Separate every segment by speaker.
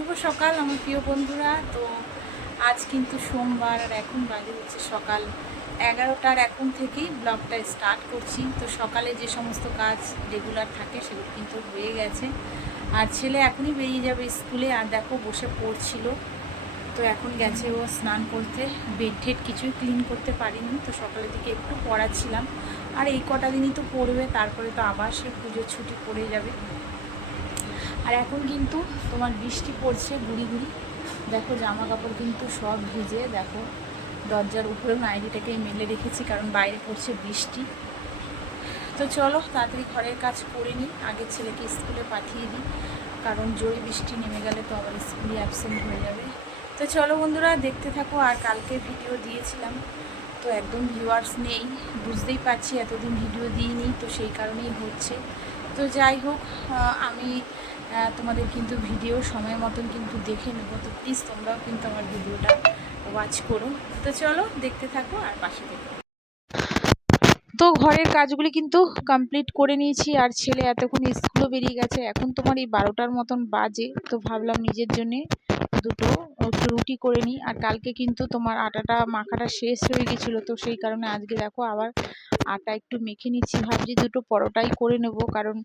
Speaker 1: শুভ সকাল আমার প্রিয় বন্ধুরা। তো আজ কিন্তু সোমবার আর এখন বাজে হচ্ছে সকাল এগারোটার এখন থেকেই ব্লগটা স্টার্ট করছি। তো সকালে যে সমস্ত কাজ রেগুলার থাকে সেগুলো কিন্তু হয়ে গেছে। আর ছেলে এখনই বেরিয়ে যাবে স্কুলে আর দেখো বসে পড়ছিল। তো এখন গেছে ও স্নান করতে। বেড টেড কিছুই ক্লিন করতে পারিনি। তো সকালের দিকে একটু পড়াচ্ছিলাম। আর এই কটা দিনই তো পড়বে, তারপরে তো আবার সে পুজোর ছুটি পড়ে যাবে। আর এখন কিন্তু তোমার বৃষ্টি পড়ছে গুড়ি গুড়ি। দেখো জামা কাপড় কিন্তু সব ভিজে, দেখো দরজার উপরে নাইটিটাকে মেলে রেখেছি কারণ বাইরে পড়ছে বৃষ্টি। তো চলো তাড়াতাড়ি ঘরের কাজ করে নিই আগের ছেলেকে স্কুলে পাঠিয়ে দিই, কারণ জোরে বৃষ্টি নেমে গেলে তো আবার স্কুলে অ্যাবসেন্ট হয়ে যাবে। তো চলো বন্ধুরা, দেখতে থাকো, আর কালকে ভিডিও দিয়েছিলাম, তো একদম ভিউয়ার্স নেই, বুঝতেই পারছি এতদিন ভিডিও দিইনি, তো সেই কারণেই হচ্ছে। তো যাই হোক আমি তোমাদের কিন্তু ভিডিও সময় মতন কিন্তু দেখে নেব। তো প্লিজ তোমরাও কিন্তু আমার ভিডিওটা ওয়াচ করো। তো চলো দেখতে থাকো আর পাশে দেখো তো ঘরের কাজগুলি কিন্তু কমপ্লিট করে নিয়েছি। আর ছেলে এতক্ষণ স্কুলও বেরিয়ে গেছে। এখন তোমার এই বারোটার মতন বাজে। তো ভাবলাম নিজের জন্যে দুটো, একটু রুটি করে নিই। আর কালকে কিন্তু তোমার আটাটা মাখাটা শেষ হয়ে গেছিল, তো সেই কারণে আজকে দেখো আবার আটা একটু মেখে নিচ্ছি। ভাবছি দুটো পরোটাই করে নেব, কারণ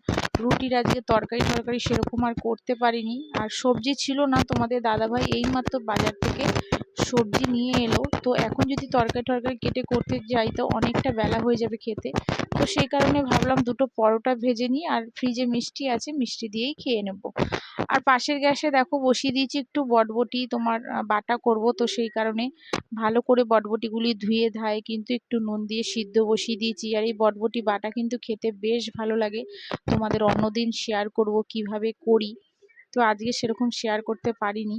Speaker 1: রুটির আজকে তরকারি টরকারি সেরকম আর করতে পারিনি। আর সবজি ছিল না, তোমাদের দাদাভাই এইমাত্র বাজার থেকে সবজি নিয়ে এলো। তো এখন যদি তরকারি টরকারি কেটে করতে যাই, তো অনেকটা বেলা হয়ে যাবে খেতে। তো সেই কারণে ভাবলাম দুটো পরোটা ভেজে নিই আর ফ্রিজে মিষ্টি আছে, মিষ্টি দিয়েই খেয়ে নেব। আর পাশের গ্যাসে দেখো বসিয়ে দিয়েছি একটু বটবটি, তোমার বাটা করব তো সেই কারণে ভালো করে বটবটিগুলি ধুয়ে ধায়ে কিন্তু একটু নুন দিয়ে সিদ্ধ বসিয়ে দিয়েছি। আর এই বটবটি বাটা কিন্তু খেতে বেশ ভালো লাগে। তোমাদের অন্যদিন শেয়ার করব কীভাবে করি। তো আজকে সেরকম শেয়ার করতে পারিনি।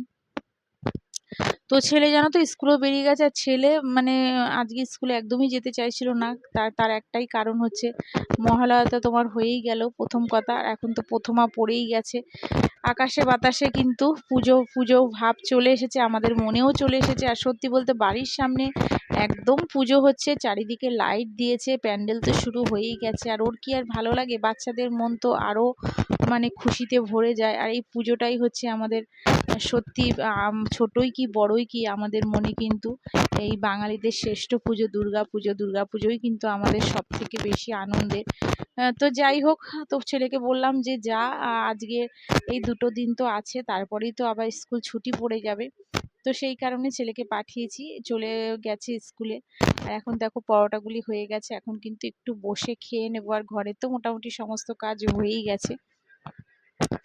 Speaker 1: তো ছেলে জানো তো স্কুলেও বেরিয়ে গেছে। আর ছেলে মানে আজকে স্কুলে একদমই যেতে চাইছিল না। তার তার একটাই কারণ হচ্ছে মহালয়াটা তোমার হয়েই গেল প্রথম কথা। আর এখন তো প্রথমা পড়েই গেছে। আকাশে বাতাসে কিন্তু পুজো পুজো ভাব চলে এসেছে। আমাদের মনেও চলে এসেছে। আর সত্যি বলতে বাড়ির সামনে একদম পুজো হচ্ছে, চারিদিকে লাইট দিয়েছে প্যান্ডেল তো শুরু হয়েই গেছে। আর ওর কি আর ভালো লাগে? বাচ্চাদের মন তো আরও মানে খুশিতে ভরে যায়। আর এই পুজোটাই হচ্ছে আমাদের সত্যি ছোটই কি, বড়ই কি, আমাদের মনে কিন্তু এই বাঙালিদের শ্রেষ্ঠ পুজো, দুর্গা পুজো, দুর্গা পুজোই কিন্তু আমাদের সব থেকে বেশি আনন্দের। তো যাই হোক, তো ছেলেকে বললাম যে যা, আজকে এই দুটো দিন তো আছে, তারপরেই তো আবার স্কুল ছুটি পড়ে যাবে। তো সেই কারণে ছেলেকে পাঠিয়েছি, চলে গেছে স্কুলে। আর এখন দেখো পরোটাগুলি হয়ে গেছে, এখন কিন্তু একটু বসে খেয়ে নেব। আর ঘরে তো মোটামুটি সমস্ত কাজ হয়েই গেছে।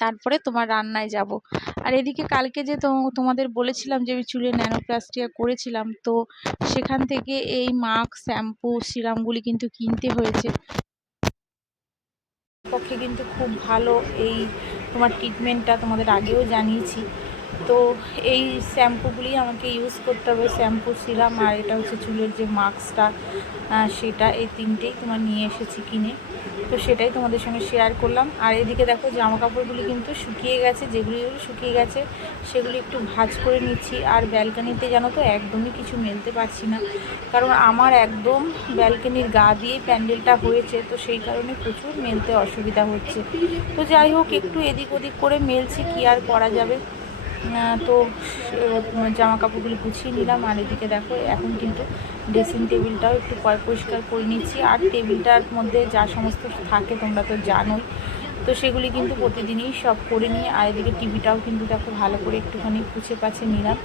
Speaker 1: তারপরে তোমার রান্নায় যাব। আর এদিকে কালকে যে তোমাদের বলেছিলাম যে আমি চুলে ন্যানোপ্লাস্টিয়া করেছিলাম, তো সেখান থেকে এই মাস্ক, শ্যাম্পু, সিরামগুলি কিন্তু কিনতে হয়েছে। পক্ষে কিন্তু খুব ভালো এই তোমার ট্রিটমেন্টটা তোমাদের আগেও জানিয়েছি। তো এই শ্যাম্পুগুলি আমাকে ইউজ করতে হবে, শ্যাম্পু, সিরাম আর এটা হচ্ছে চুলের যে মাস্কটা সেটা এই তিনটেই তোমার নিয়ে এসেছি কিনে। তো সেটাই তোমাদের সঙ্গে শেয়ার করলাম। আর এদিকে দেখো জামা কাপড়গুলি কিন্তু শুকিয়ে গেছে, যেগুলি শুকিয়ে গেছে সেগুলি একটু ভাঁজ করে নিচ্ছি। আর ব্যালকানিতে জানো তো একদমই কিছু মেলতে পারছি না, কারণ আমার একদম ব্যালকানির গা দিয়ে প্যান্ডেলটা হয়েছে, তো সেই কারণে প্রচুর মেলতে অসুবিধা হচ্ছে। তো যাই হোক, একটু এদিক ওদিক করে মেলছি, কি আর করা যাবে। তো জামা কাপড়গুলো গুছিয়ে নিলাম। আর এদিকে দেখো, এখন কিন্তু ড্রেসিং টেবিলটাও একটু পয় পরিষ্কার করে নিচ্ছি। আর টেবিলটার মধ্যে যা সমস্ত থাকে, তোমরা তো জানোই। তো সেগুলি কিন্তু প্রতিদিনই সব করে নিয়ে আর এদিকে টিভিটাও কিন্তু দেখো ভালো করে একটুখানি পুছে পাছে নিলাম।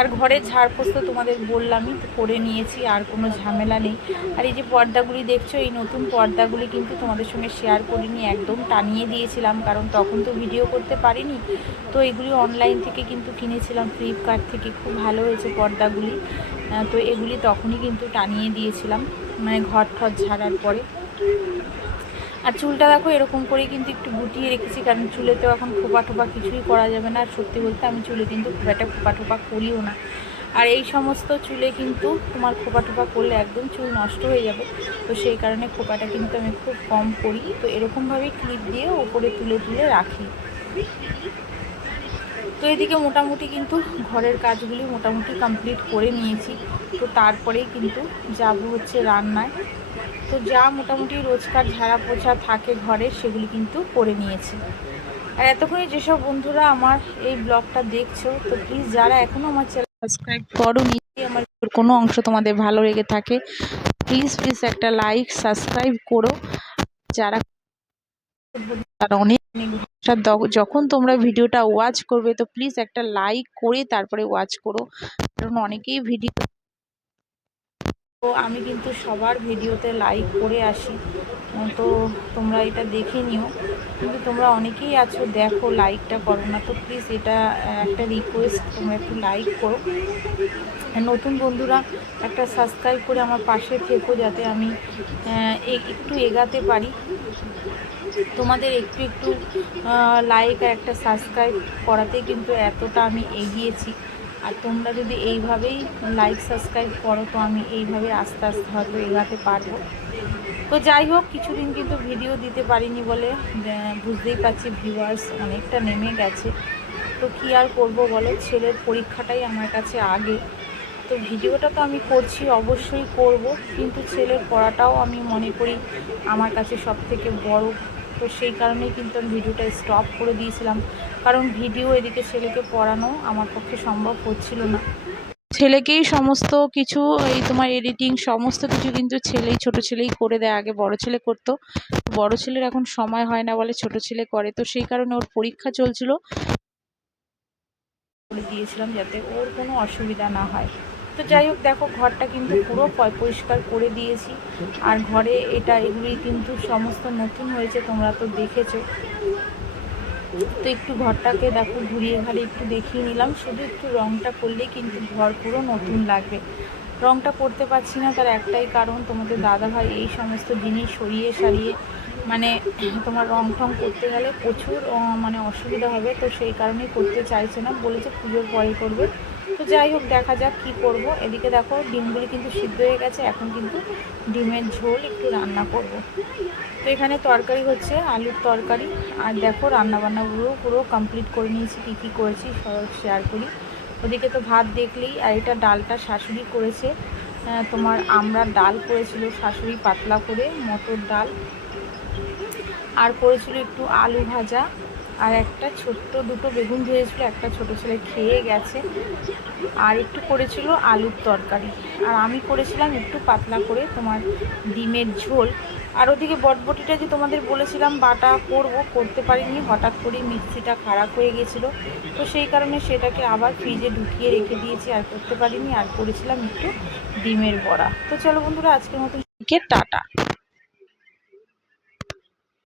Speaker 1: আর ঘরের ঝাড়পোস্ত তোমাদের বললামই, করে নিয়েছি, আর কোনো ঝামেলা নেই। আর এই যে পর্দাগুলি দেখছ, এই নতুন পর্দাগুলি কিন্তু তোমাদের সঙ্গে শেয়ার করিনি, একদম টানিয়ে দিয়েছিলাম, কারণ তখন তো ভিডিও করতে পারিনি। তো এগুলি অনলাইন থেকে কিন্তু কিনেছিলাম ফ্লিপকার্ট থেকে, খুব ভালো হয়েছে পর্দাগুলি। তো এগুলি তখনই কিন্তু টানিয়ে দিয়েছিলাম মানে ঘর ঠর ঝাড়ার পরে। আর চুলটা দেখো এরকম করে কিন্তু একটু গুটিয়ে রেখেছি, কারণ চুলে তো এখন খোপা টোপা কিছুই করা যাবে না। আর সত্যি বলতে আমি চুলে কিন্তু খুব একটা খোপা টোপা করিও না। আর এই সমস্ত চুলে কিন্তু তোমার খোপা টোপা করলে একদম চুল নষ্ট হয়ে যাবে। তো সেই কারণে খোপাটা কিন্তু আমি খুব কম করি। তো এরকমভাবেই ক্লিপ দিয়ে ওপরে তুলে তুলে রাখি। তো এদিকে মোটামুটি কিন্তু ঘরের কাজগুলি মোটামুটি কমপ্লিট করে নিয়েছি। তো তারপরেই কিন্তু যাব হচ্ছে রান্নায়। তো যা মোটামুটি রোজকার ঝাড়া পোছা থাকে ঘরে, সেগুলি কিন্তু করে নিয়েছি। আর এতক্ষণে যেসব বন্ধুরা আমার এই ব্লগটা দেখছ, তো প্লিজ যারা এখনও আমার চ্যানেল সাবস্ক্রাইব করো নিশ্চয়ই আমার কোনো অংশ তোমাদের ভালো লেগে থাকে প্লিজ প্লিজ একটা লাইক সাবস্ক্রাইব করো। যারা তারা অনেক অনেক ভালোবাসা যখন তোমরা ভিডিওটা ওয়াচ করবে, তো প্লিজ একটা লাইক করে তারপরে ওয়াচ করো। কারণ অনেকেই ভিডিও তো আমি কিন্তু সবার ভিডিওতে লাইক করে আসি। তো তোমরা এটা দেখে নিও। কিন্তু তোমরা অনেকেই আছো, দেখো লাইকটা করো না, তো প্লিজ এটা একটা রিকোয়েস্ট তোমরা একটু লাইক করো। নতুন বন্ধুরা, একটা সাবস্ক্রাইব করে আমার পাশে থেকো যাতে আমি একটু এগাতে পারি। তোমাদের একটু একটু লাইক আর একটা সাবস্ক্রাইব করাতে কিন্তু এতটা আমি এগিয়েছি। আর তোমরা যদি এইভাবেই লাইক সাবস্ক্রাইব করো, তো আমি এইভাবে আস্তে আস্তে হয়তো এগাতে পারব। তো যাই হোক, কিছুদিন কিন্তু ভিডিও দিতে পারিনি বলে বুঝতেই পারছি ভিউয়ার্স অনেকটা নেমে গেছে। তো কি আর করব বলো, ছেলের পরীক্ষাটাই আমার কাছে আগে। তো ভিডিওটা তো আমি করছি, অবশ্যই করব। কিন্তু ছেলের পড়াটাও আমি মনে করি আমার কাছে সব থেকে বড় তো সেই কারণেই কিন্তু আমি ভিডিওটা স্টপ করে দিয়েছিলাম। কারণ ভিডিও এদিকে ছেলেকে পড়ানো আমার পক্ষে সম্ভব হচ্ছিল না। ছেলেকেই সমস্ত কিছু এই তোমার এডিটিং সমস্ত কিছু কিন্তু ছেলেই ছোট ছেলেই করে দেয় আগে বড় ছেলে করতো। বড় ছেলের এখন সময় হয় না বলে ছোট ছেলে করে। তো সেই কারণে ওর পরীক্ষা চলছিল। করে দিয়েছিলাম যাতে ওর কোনো অসুবিধা না হয়। তো যাই হোক, দেখো, ঘরটা কিন্তু পুরো পরিষ্কার করে দিয়েছি। আর ঘরে এটা এগুলি কিন্তু সমস্ত নতুন হয়েছে, তোমরা তো দেখেছ। তো একটু ঘরটাকে দেখো, ঘুরিয়ে ঘাড়িয়ে একটু দেখিয়ে নিলাম। শুধু একটু রংটা করলেই কিন্তু ঘর পুরো নতুন লাগবে। রংটা করতে পারছি না, তার একটাই কারণ তোমাদের দাদাভাই এই সমস্ত জিনিস সরিয়ে সারিয়ে মানে তোমার রং ঠং করতে গেলে প্রচুর মানে অসুবিধা হবে। তো সেই কারণেই করতে চাইছে না, বলেছে পুজোর পরে করবে। তো যাই হোক, দেখা যাক কি করব। এদিকে দেখো, ডিমগুলি কিন্তু সিদ্ধ হয়ে গেছে। এখন কিন্তু ডিমের ঝোল একটু রান্না করব। তো এখানে তরকারি হচ্ছে, আলুর তরকারি। আর দেখো, রান্নাবান্নাগুলো পুরো কমপ্লিট করে নিয়েছি, কী কী করেছি সব শেয়ার করি। ওদিকে তো ভাত দেখলেই, আর এটা ডালটা শাশুড়ি করেছে। তোমার আমরা ডাল করেছিল, শাশুড়ি পাতলা করে, মটর ডাল। আর করেছিল একটু আলু ভাজা। আর একটা ছোট্ট দুটো বেগুন ভেজেছিল, একটা ছোট ছেলে খেয়ে গেছে। আর একটু করেছিল আলুর তরকারি। আর আমি করেছিলাম একটু পাতলা করে তোমার ডিমের ঝোল। আর ওদিকে বটবটিটা যে তোমাদের বলেছিলাম, বাটা করব, করতে পারিনি। হঠাৎ করেই মিক্সিটা খারাপ হয়ে গেছিল। তো সেই কারণে সেটাকে আবার ফ্রিজে ঢুকিয়ে রেখে দিয়েছি, আর করতে পারিনি। আর করেছিলাম একটু ডিমের বড়া। তো চলো বন্ধুরা, আজকের মতো টাটা।